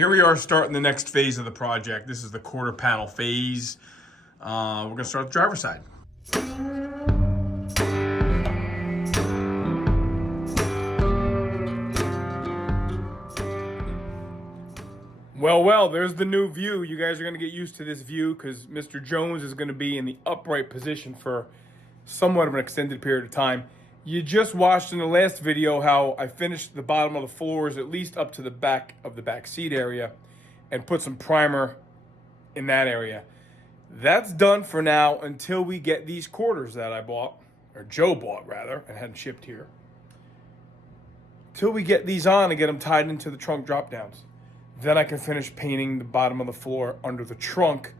Here we are starting the next phase of the project. This is the quarter panel phase. We're gonna start the driver's side. Well, there's the new view. You guys are gonna get used to this view because Mr. Jones is gonna be in the upright position for somewhat of an extended period of time. You just watched in the last video how I finished the bottom of the floors, at least up to the back of the back seat area, and put some primer in that area. That's done for now until we get these quarters that I bought, or Joe bought rather, and hadn't shipped here. Till we get these on and get them tied into the trunk drop downs. Then I can finish painting the bottom of the floor under the trunk,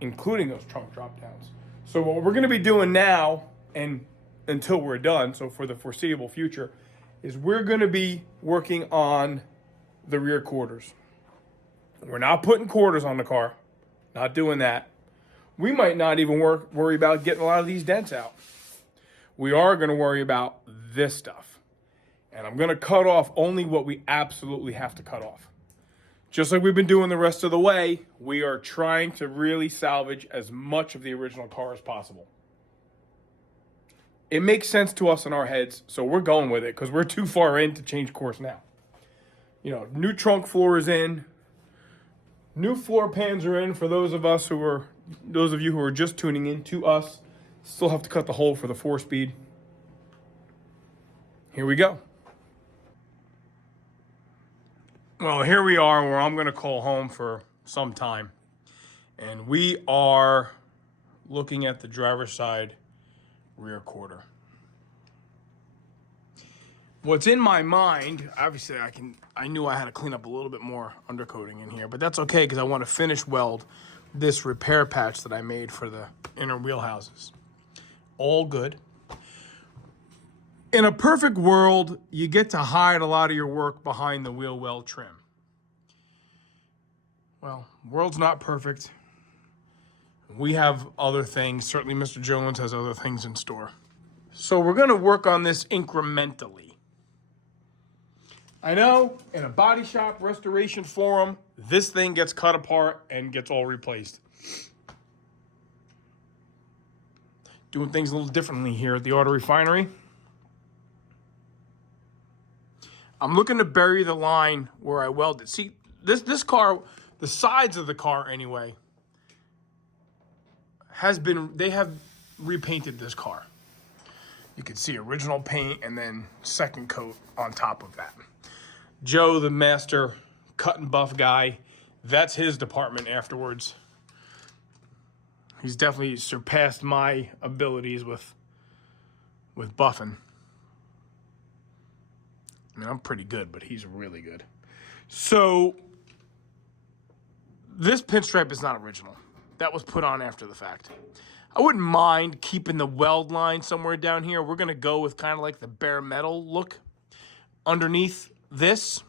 including those trunk drop downs. So what we're gonna be doing now, and until we're done, so for the foreseeable future, is we're gonna be working on the rear quarters. We're not putting quarters on the car, not doing that. We might not even worry about getting a lot of these dents out. We are gonna worry about this stuff. And I'm gonna cut off only what we absolutely have to cut off. Just like we've been doing the rest of the way, we are trying to really salvage as much of the original car as possible. It makes sense to us in our heads, so we're going with it because we're too far in to change course now. You know, new trunk floor is in. New floor pans are in for those of you who are just tuning in to us. Still have to cut the hole for the 4-speed. Here we go. Well, here we are where I'm going to call home for some time. And we are looking at the driver's side rear quarter. What's in my mind, obviously I knew I had to clean up a little bit more undercoating in here, but that's okay because I want to finish weld this repair patch that I made for the inner wheel houses. All good. In a perfect world, you get to hide a lot of your work behind the wheel well trim. Well, world's not perfect. We have other things. Certainly Mr. Jones has other things in store. So we're going to work on this incrementally. I know in a body shop restoration forum, this thing gets cut apart and gets all replaced. Doing things a little differently here at the auto refinery. I'm looking to bury the line where I welded. See, this car, the sides of the car anyway, they have repainted this car. You can see original paint and then second coat on top of that. Joe, the master cut and buff guy, that's his department afterwards. He's definitely surpassed my abilities with buffing. I mean, I'm pretty good, but he's really good. So this pinstripe is not original. That was put on after the fact. I wouldn't mind keeping the weld line somewhere down here. We're gonna go with kind of like the bare metal look underneath this.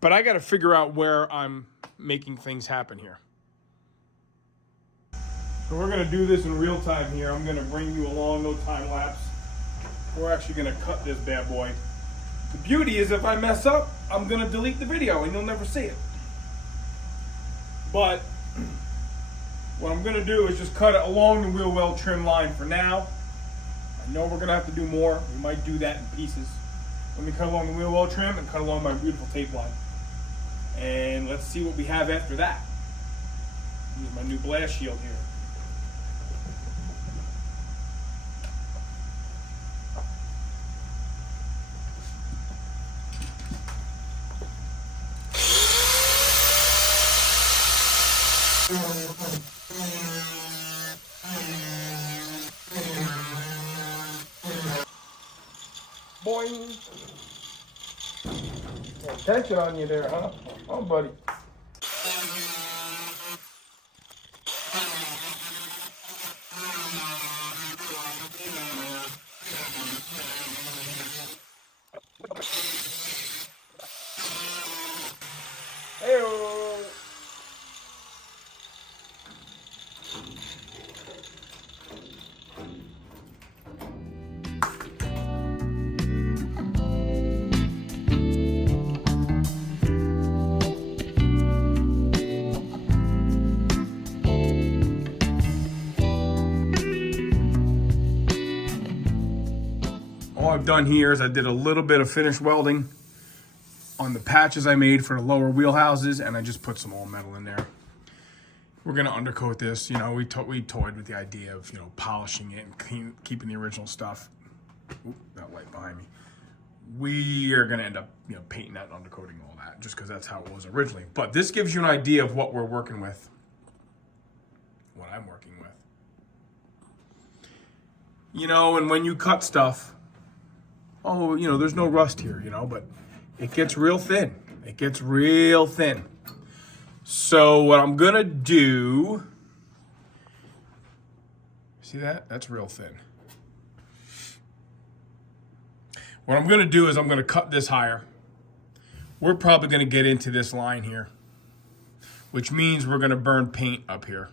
But I gotta figure out where I'm making things happen here. So we're gonna do this in real time here. I'm gonna bring you along, no time lapse. We're actually gonna cut this bad boy. The beauty is if I mess up, I'm gonna delete the video and you'll never see it. But what I'm gonna do is just cut it along the wheel well trim line for now. I know we're gonna have to do more. We might do that in pieces. Let me cut along the wheel well trim and cut along my beautiful tape line. And let's see what we have after that. Use my new blast shield here. Boing. Tension on you there, huh? Oh, buddy. Hey-o. I've done here is I did a little bit of finish welding on the patches I made for the lower wheel houses, and I just put some all metal in there. We're gonna undercoat this. You know, we toyed with the idea of, you know, polishing it and keeping the original stuff. Oop, that light behind me. We are gonna end up, you know, painting that and undercoating all that, just because that's how it was originally. But this gives you an idea of what we're working with, what I'm working with. You know, and when you cut stuff, oh, you know, there's no rust here, you know, but it gets real thin. It gets real thin. So what I'm gonna do, see that? That's real thin. What I'm gonna do is I'm gonna cut this higher. We're probably gonna get into this line here, which means we're gonna burn paint up here,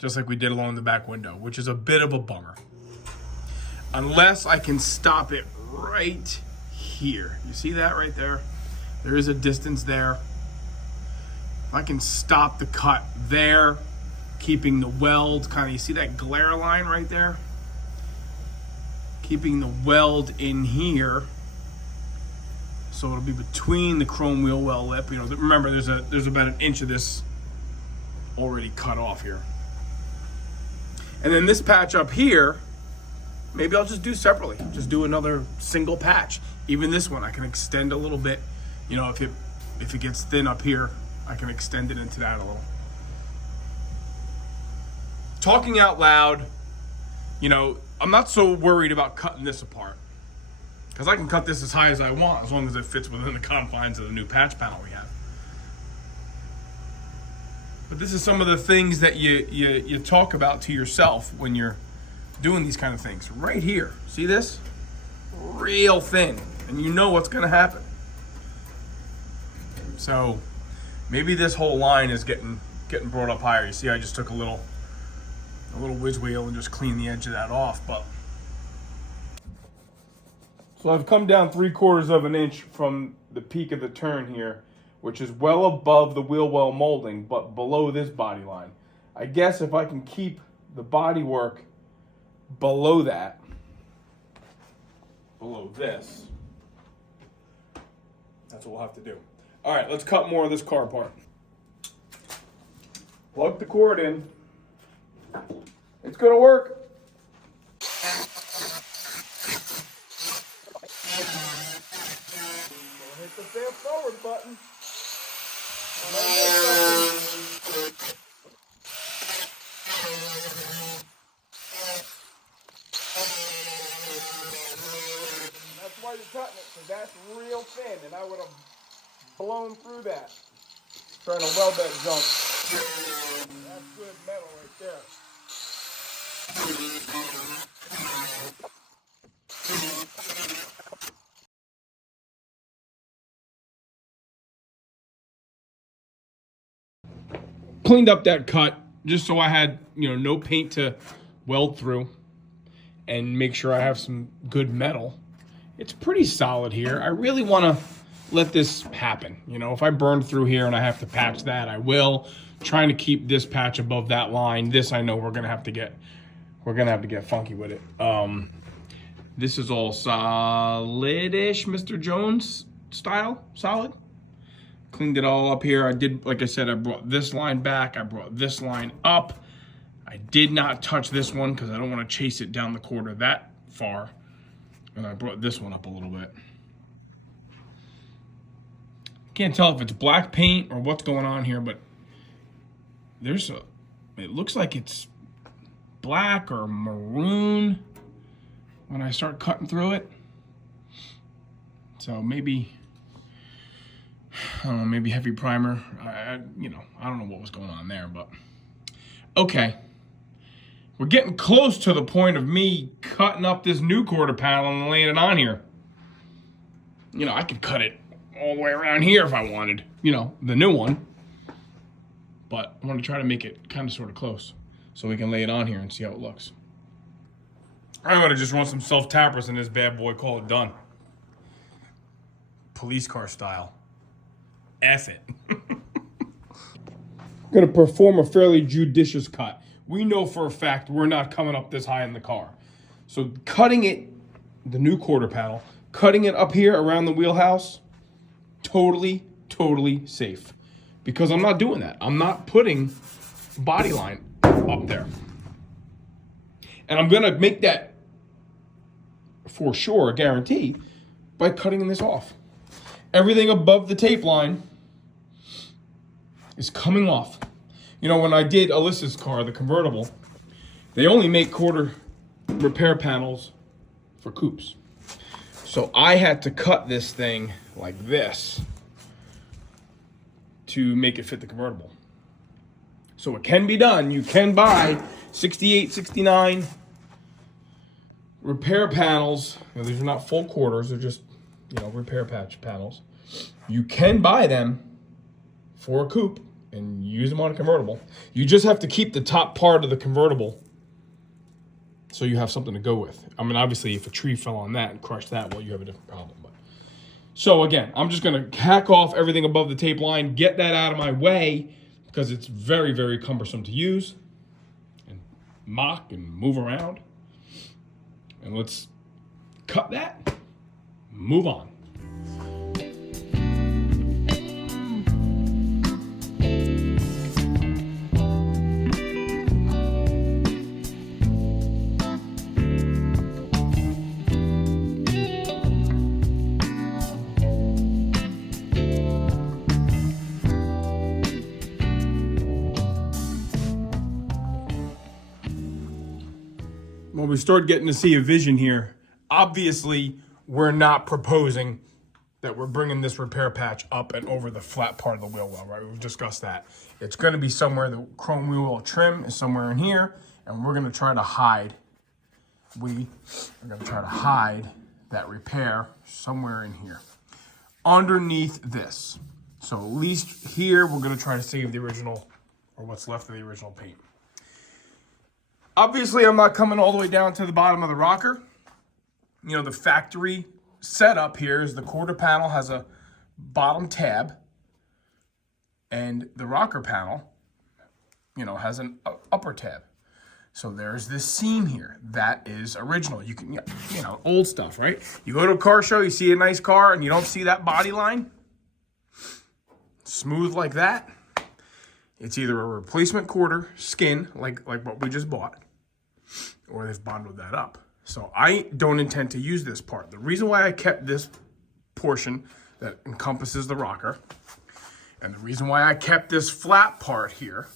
just like we did along the back window, which is a bit of a bummer. Unless I can stop it right here. You see that right there? There is a distance there. If I can stop the cut there, keeping the weld kind of, you see that glare line right there? Keeping the weld in here, so it'll be between the chrome wheel well lip. You know, remember there's about an inch of this already cut off here. And then this patch up here, maybe I'll just do separately. Just do another single patch. Even this one, I can extend a little bit. You know, if it gets thin up here, I can extend it into that a little. Talking out loud, you know, I'm not so worried about cutting this apart, because I can cut this as high as I want as long as it fits within the confines of the new patch panel we have. But this is some of the things that you talk about to yourself when you're doing these kind of things. Right here, see this? Real thin, and you know what's gonna happen. So maybe this whole line is getting brought up higher. You see, I just took a little whiz wheel and just cleaned the edge of that off. But so I've come down 3/4 of an inch from the peak of the turn here, which is well above the wheel well molding, but below this body line. I guess if I can keep the body work below that, below this, that's what we'll have to do. All right, let's cut more of this car apart. Plug the cord in. It's gonna work. Hit the fast forward button. That's why you're cutting it, because that's real thin, and I would have blown through that trying to weld that junk. That's good metal right there. Cleaned up that cut just so I had, you know, no paint to weld through, and make sure I have some good metal. It's pretty solid here. I really want to let this happen. You know, if I burn through here and I have to patch that, I will. Trying to keep this patch above that line. This I know we're gonna have to get funky with it. This is all solid-ish, Mr. Jones style, solid. Cleaned it all up here. I did, like I said, I brought this line back. I brought this line up. I did not touch this one because I don't want to chase it down the quarter that far. And I brought this one up a little bit. Can't tell if it's black paint or what's going on here, but it looks like it's black or maroon when I start cutting through it. So maybe, I don't know, maybe heavy primer. I don't know what was going on there, but okay. We're getting close to the point of me cutting up this new quarter panel and laying it on here. You know, I could cut it all the way around here if I wanted, you know, the new one. But I want to try to make it kind of sort of close so we can lay it on here and see how it looks. I'm going to just run some self-tappers in this bad boy, call it done. Police car style. F it. Going to perform a fairly judicious cut. We know for a fact we're not coming up this high in the car. So cutting it the new quarter panel, cutting it up here around the wheelhouse, totally safe. Because I'm not doing that. I'm not putting body line up there. And I'm gonna make that for sure, a guarantee, by cutting this off. Everything above the tape line is coming off. You know, when I did Alyssa's car, the convertible, they only make quarter repair panels for coupes. So I had to cut this thing like this to make it fit the convertible. So it can be done. You can buy 68, 69 repair panels. You know, these are not full quarters, they're just, you know, repair patch panels. You can buy them for a coupe and use them on a convertible. You just have to keep the top part of the convertible so you have something to go with. I mean, obviously, if a tree fell on that and crushed that, well, you have a different problem. But so again, I'm just gonna hack off everything above the tape line, get that out of my way, because it's very cumbersome to use and mock and move around. And let's cut that, move on. When we start getting to see a vision here, obviously we're not proposing that we're bringing this repair patch up and over the flat part of the wheel well, right? We've discussed that. It's going to be somewhere, the chrome wheel well trim is somewhere in here, and we're going to try to hide. We are going to try to hide that repair somewhere in here, underneath this. So at least here, we're going to try to save the original, or what's left of the original paint. Obviously, I'm not coming all the way down to the bottom of the rocker. You know, the factory setup here is the quarter panel has a bottom tab, and the rocker panel, you know, has an upper tab. So there's this seam here. That is original. You can, you know, old stuff, right? You go to a car show, you see a nice car, and you don't see that body line, smooth like that. It's either a replacement quarter skin, like what we just bought, or they've bonded that up. So I don't intend to use this part. The reason why I kept this portion that encompasses the rocker, and the reason why I kept this flat part here,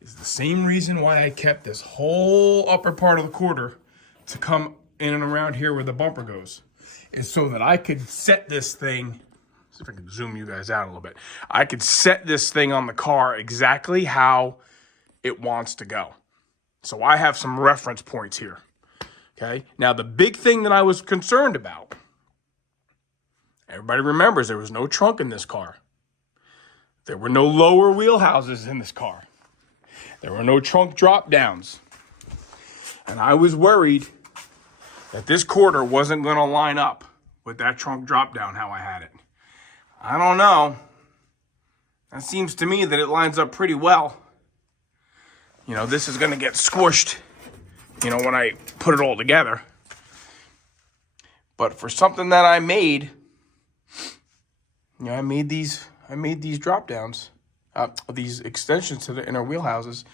is the same reason why I kept this whole upper part of the quarter to come in and around here where the bumper goes, is so that I could set this thing. See if I can zoom you guys out a little bit. I could set this thing on the car exactly how it wants to go. So I have some reference points here. Okay. Now the big thing that I was concerned about, everybody remembers there was no trunk in this car. There were no lower wheel houses in this car. There were no trunk drop downs. And I was worried that this quarter wasn't going to line up with that trunk drop down how I had it. I don't know. That seems to me that it lines up pretty well. You know, this is going to get squished, you know, when I put it all together. But for something that I made, you know, I made these drop downs, these extensions to the inner wheel houses.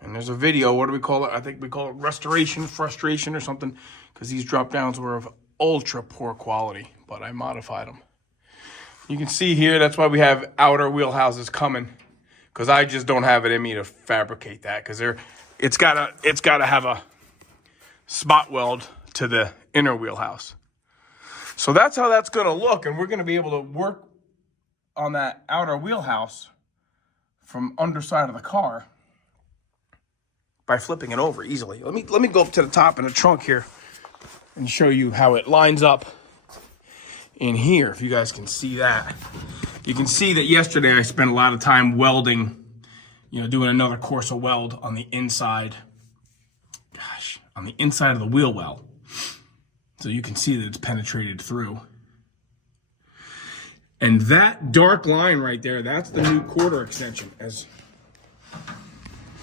And there's a video, what do we call it? I think we call it restoration, frustration or something, because these drop downs were of ultra poor quality, but I modified them. You can see here, that's why we have outer wheel houses coming, because I just don't have it in me to fabricate that, because it's gotta have a spot weld to the inner wheelhouse. So that's how that's gonna look, and we're gonna be able to work on that outer wheelhouse from underside of the car by flipping it over easily. Let me go up to the top in the trunk here and show you how it lines up in here, if you guys can see that. You can see that yesterday I spent a lot of time welding, you know, doing another course of weld on the inside, on the inside of the wheel well. So you can see that it's penetrated through. And that dark line right there, that's the new quarter extension. As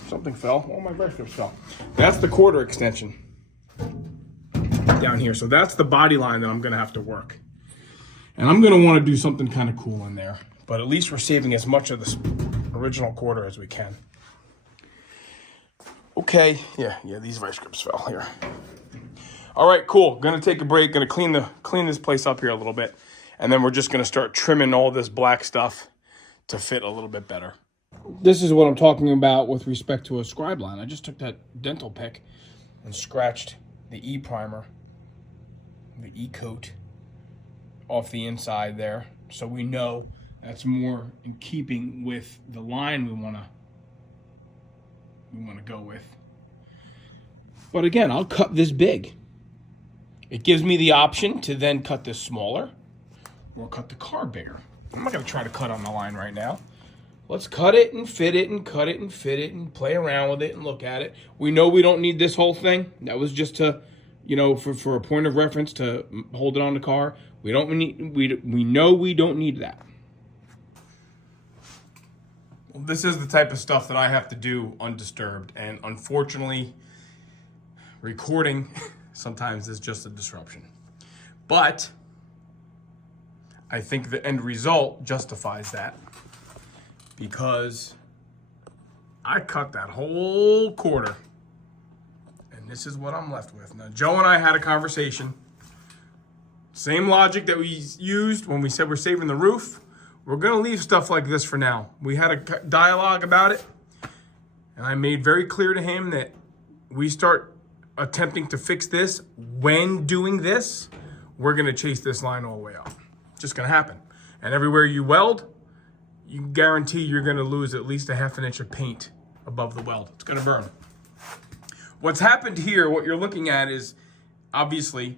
something fell, oh, my brush fell. That's the quarter extension. down here. So that's the body line that I'm gonna have to work. And I'm gonna wanna do something kind of cool in there, but at least we're saving as much of this original quarter as we can. Okay, yeah, these vice grips fell here. All right, cool. Gonna take a break, gonna clean this place up here a little bit, and then we're just gonna start trimming all this black stuff to fit a little bit better. This is what I'm talking about with respect to a scribe line. I just took that dental pick and scratched the E-primer, the E-coat, off the inside there, so we know that's more in keeping with the line we wanna go with. But again, I'll cut this big. It gives me the option to then cut this smaller or cut the car bigger. I'm not gonna try to cut on the line right now. Let's cut it and fit it and cut it and fit it and play around with it and look at it. We know we don't need this whole thing. That was just to, you know, for a point of reference to hold it on the car. We know we don't need that. Well, this is the type of stuff that I have to do undisturbed, and unfortunately, recording sometimes is just a disruption. But I think the end result justifies that, because I cut that whole quarter, and this is what I'm left with. Now, Joe and I had a conversation. Same logic that we used when we said we're saving the roof. We're gonna leave stuff like this for now. We had a dialogue about it, and I made very clear to him that we start attempting to fix this. When doing this, we're gonna chase this line all the way up. It's just gonna happen. And everywhere you weld, you can guarantee you're gonna lose at least a ½ an inch of paint above the weld. It's gonna burn. What's happened here, what you're looking at is obviously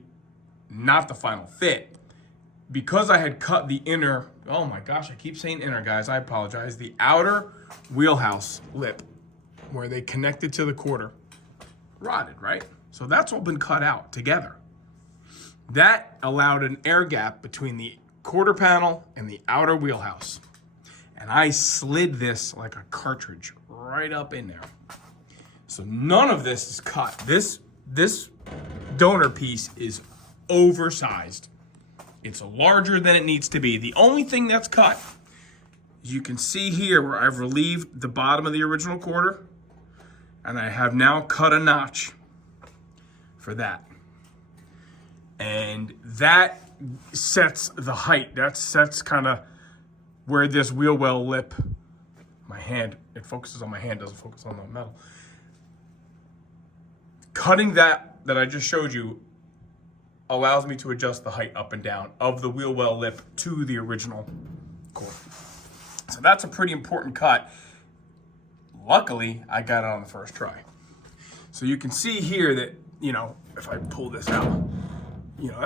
not the final fit. Because I had cut the inner, oh my gosh, I keep saying inner, guys, I apologize. The outer wheelhouse lip where they connected to the quarter rotted, right? So that's all been cut out together. That allowed an air gap between the quarter panel and the outer wheelhouse. And I slid this like a cartridge right up in there. So none of this is cut. This donor piece is oversized. It's larger than it needs to be. The only thing that's cut, you can see here where I've relieved the bottom of the original quarter, and I have now cut a notch for that. And that sets the height. That sets kind of where this wheel well lip, my hand, it focuses on my hand, doesn't focus on the metal. Cutting that I just showed you allows me to adjust the height up and down of the wheel well lip to the original core. So that's a pretty important cut. Luckily, I got it on the first try. So you can see here that, you know, if I pull this out, you know,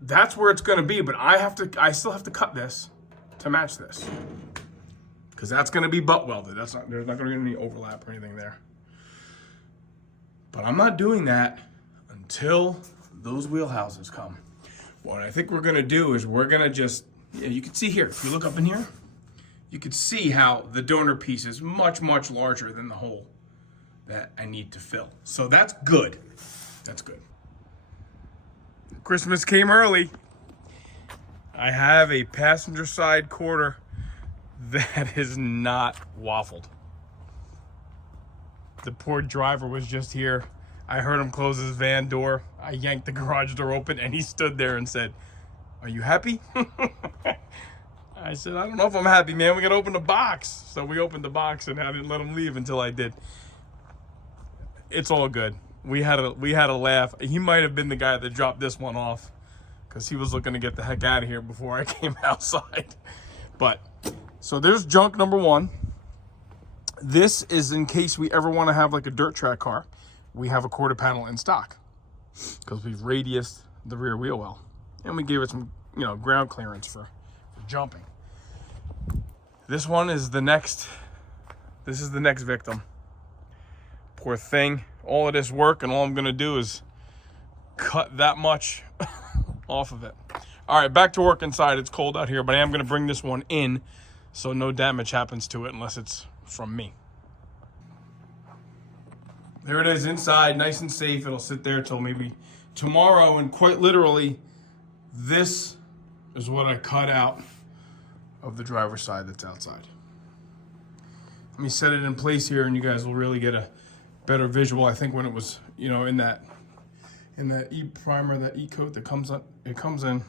that's where it's gonna be, but I still have to cut this to match this, because that's gonna be butt welded. There's not gonna be any overlap or anything there. But I'm not doing that until those wheelhouses come. What I think we're gonna do is we're gonna just, you can see here, if you look up in here, you can see how the donor piece is much, much larger than the hole that I need to fill. So that's good. That's good. Christmas came early. I have a passenger side quarter that is not waffled. The poor driver was just here. I heard him close his van door. I yanked the garage door open and he stood there and said, "Are you happy?" I said, "I don't know if I'm happy, man. We gotta open the box." So we opened the box and I didn't let him leave until I did. It's all good. We had a laugh. He might have been the guy that dropped this one off, because he was looking to get the heck out of here before I came outside. But, so there's junk number one. This is in case we ever want to have like a dirt track car. We have a quarter panel in stock, because we've radiused the rear wheel well. And we gave it some, you know, ground clearance for jumping. This one is the next, this is the next victim. Poor thing. All of this work, and all I'm gonna do is cut that much off of it. All right, back to work inside. It's cold out here, but I am gonna bring this one in so no damage happens to it unless it's from me. There it is inside, nice and safe. It'll sit there till maybe tomorrow, and quite literally, this is what I cut out of the driver's side that's outside. Let me set it in place here, and you guys will really get a better visual. I think when it was, you know, in that e-primer, that e-coat that comes in,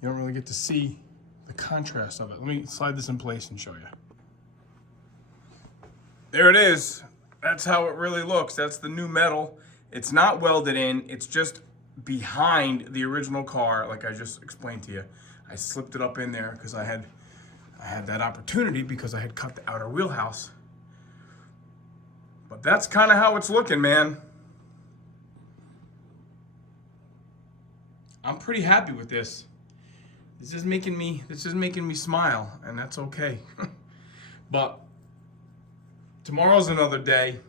you don't really get to see the contrast of it. Let me slide this in place and show you. There it is. That's how it really looks. That's the new metal. It's not welded in. It's just behind the original car, like I just explained to you. I slipped it up in there because I had that opportunity because I had cut the outer wheelhouse. But that's kind of how it's looking, man. I'm pretty happy with this. This is making me smile, and that's okay. But tomorrow's another day.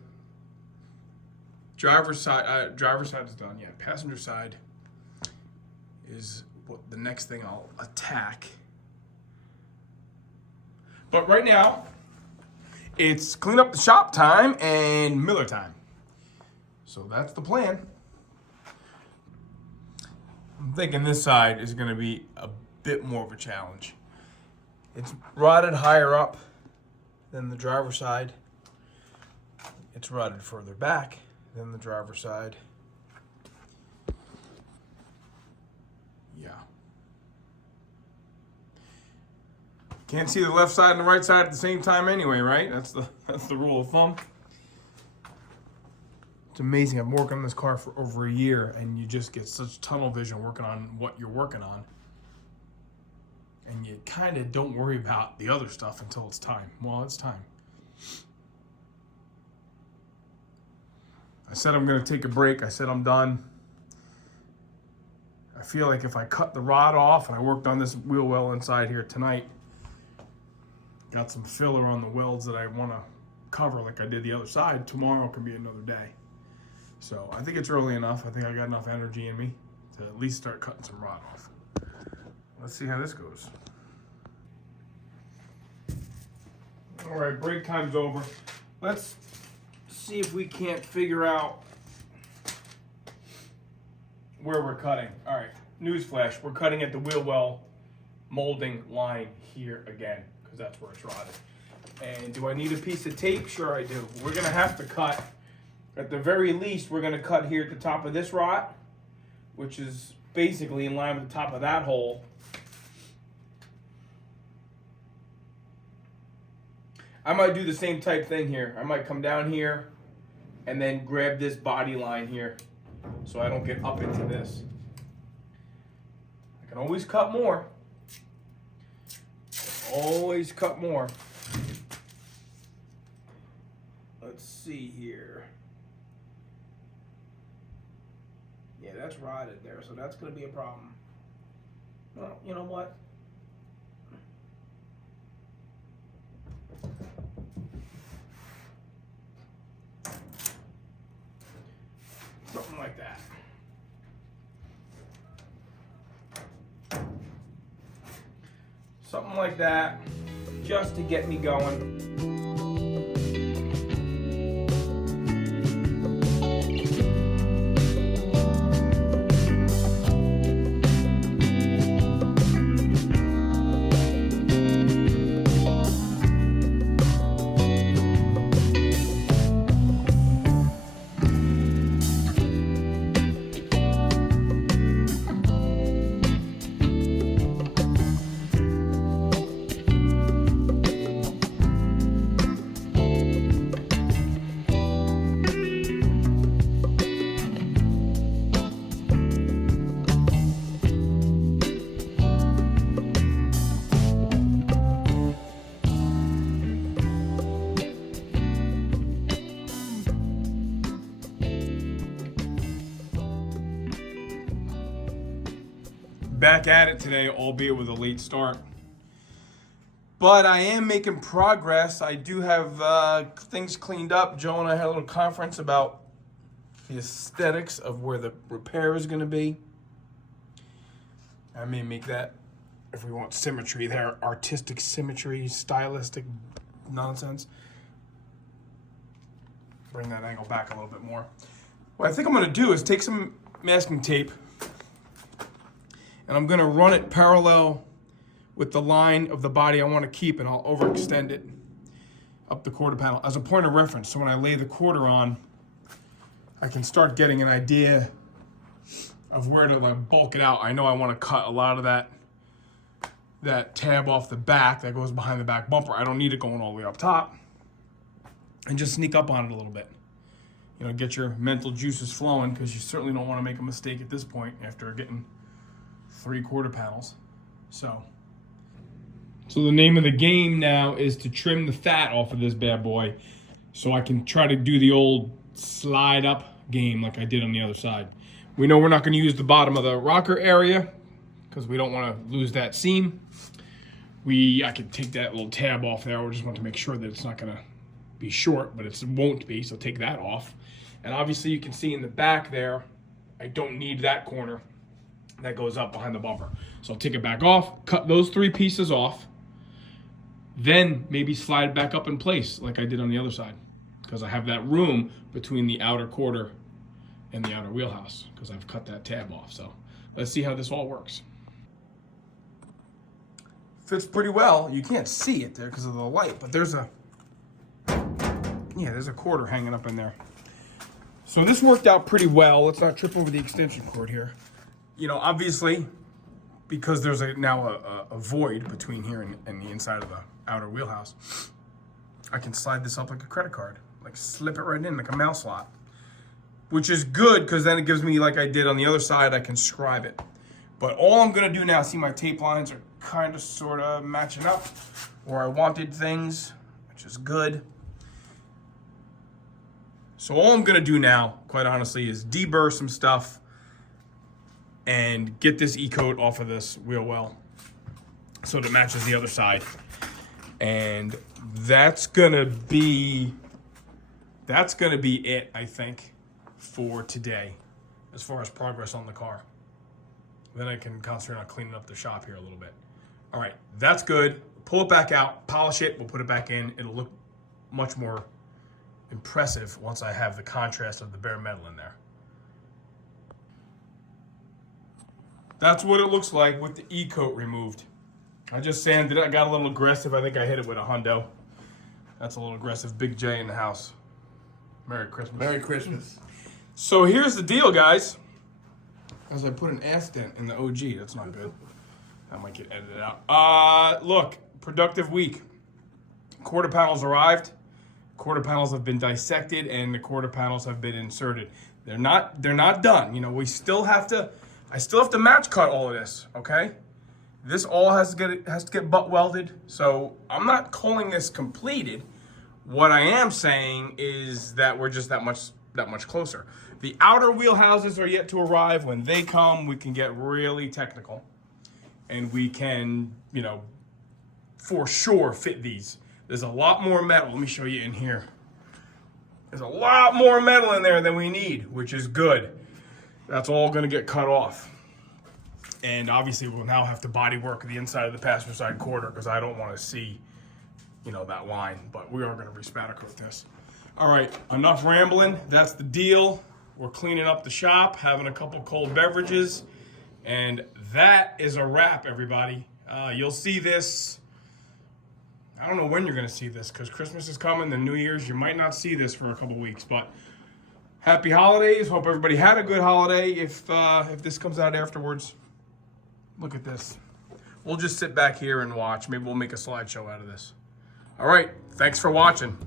Driver's side is done. Yeah, passenger side is what the next thing I'll attack. But right now, it's clean up the shop time and Miller time. So that's the plan. I'm thinking this side is going to be a bit more of a challenge. It's rotted higher up than the driver's side. It's rotted further back than the driver's side. Yeah. Can't see the left side and the right side at the same time anyway, right? That's the rule of thumb. It's amazing. I've been working on this car for over a year, and you just get such tunnel vision working on what you're working on. And you kind of don't worry about the other stuff until it's time. Well, it's time. I said I'm going to take a break. I said I'm done. I feel like if I cut the rod off, and I worked on this wheel well inside here tonight, got some filler on the welds that I want to cover like I did the other side, tomorrow can be another day. So I think it's early enough. I think I got enough energy in me to at least start cutting some rod off. Let's see how this goes. All right, break time's over. Let's see if we can't figure out where we're cutting. All right, newsflash, we're cutting at the wheel well molding line here again, because that's where it's rotted. And do I need a piece of tape? Sure I do. We're gonna have to cut, at the very least, we're gonna cut here at the top of this rot, which is basically in line with the top of that hole. I might do the same type thing here. I might come down here and then grab this body line here so I don't get up into this. I can always cut more. Always cut more. Let's see here. Yeah, that's rotted there, so that's going to be a problem. Well, you know what? Something like that. Something like that, just to get me going. Back at it today, albeit with a late start. But I am making progress. I do have things cleaned up. Joe and I had a little conference about the aesthetics of where the repair is going to be. I may make that, if we want symmetry there, artistic symmetry, stylistic nonsense. bring that angle back a little bit more. What I think I'm gonna do is take some masking tape and I'm gonna run it parallel with the line of the body I wanna keep, and I'll overextend it up the quarter panel as a point of reference. So when I lay the quarter on, I can start getting an idea of where to like bulk it out. I know I wanna cut a lot of that tab off the back that goes behind the back bumper. I don't need it going all the way up top, and just sneak up on it a little bit. You know, get your mental juices flowing, because you certainly don't want to make a mistake at this point after getting 3 quarter panels. So the name of the game now is to trim the fat off of this bad boy, so I can try to do the old slide up game like I did on the other side. We know we're not going to use the bottom of the rocker area because we don't want to lose that seam. I can take that little tab off there. We just want to make sure that it's not going to be short, but it won't be, so take that off. And obviously you can see in the back there, I don't need that corner that goes up behind the bumper. So I'll take it back off, cut those 3 pieces off, then maybe slide it back up in place like I did on the other side, because I have that room between the outer quarter and the outer wheelhouse because I've cut that tab off. So let's see how this all works. Fits pretty well. You can't see it there because of the light, but there's a quarter hanging up in there. So this worked out pretty well. Let's not trip over the extension cord here. You know, obviously, because there's now a void between here and the inside of the outer wheelhouse, I can slide this up like a credit card, like slip it right in like a mouse slot, which is good because then it gives me, like I did on the other side, I can scribe it. But all I'm gonna do now, see my tape lines are kind of sort of matching up where I wanted things, which is good. So all I'm gonna do now, quite honestly, is deburr some stuff and get this E-coat off of this wheel well so that it matches the other side. And that's gonna be it, I think, for today as far as progress on the car. Then I can concentrate on cleaning up the shop here a little bit. All right, that's good. Pull it back out, polish it, we'll put it back in. It'll look much more impressive once I have the contrast of the bare metal in there. That's what it looks like with the E-coat removed. I just sanded it. I got a little aggressive. I think I hit it with a hundo. That's a little aggressive. Big J in the house. Merry Christmas. Merry Christmas. So here's the deal, guys. As I put an ass dent in the OG, that's not good. That might get edited out. Look, productive week. Quarter panels arrived. Quarter panels have been dissected, and the quarter panels have been inserted. They're not done. You know, I still have to match cut all of this, okay? This all has to get butt welded. So I'm not calling this completed. What I am saying is that we're just that much closer. The outer wheelhouses are yet to arrive. When they come, we can get really technical. And we can, you know, for sure fit these. There's a lot more metal. Let me show you in here. There's a lot more metal in there than we need, which is good. That's all gonna get cut off. And obviously we'll now have to body work the inside of the passenger side quarter because I don't wanna see, you know, that line, but we are gonna re-spatter coat this. All right, enough rambling. That's the deal. We're cleaning up the shop, having a couple cold beverages, and that is a wrap, everybody. You'll see this. I don't know when you're gonna see this because Christmas is coming, then New Year's. You might not see this for a couple weeks, but happy holidays. Hope everybody had a good holiday. If this comes out afterwards, look at this. We'll just sit back here and watch. Maybe we'll make a slideshow out of this. All right, thanks for watching.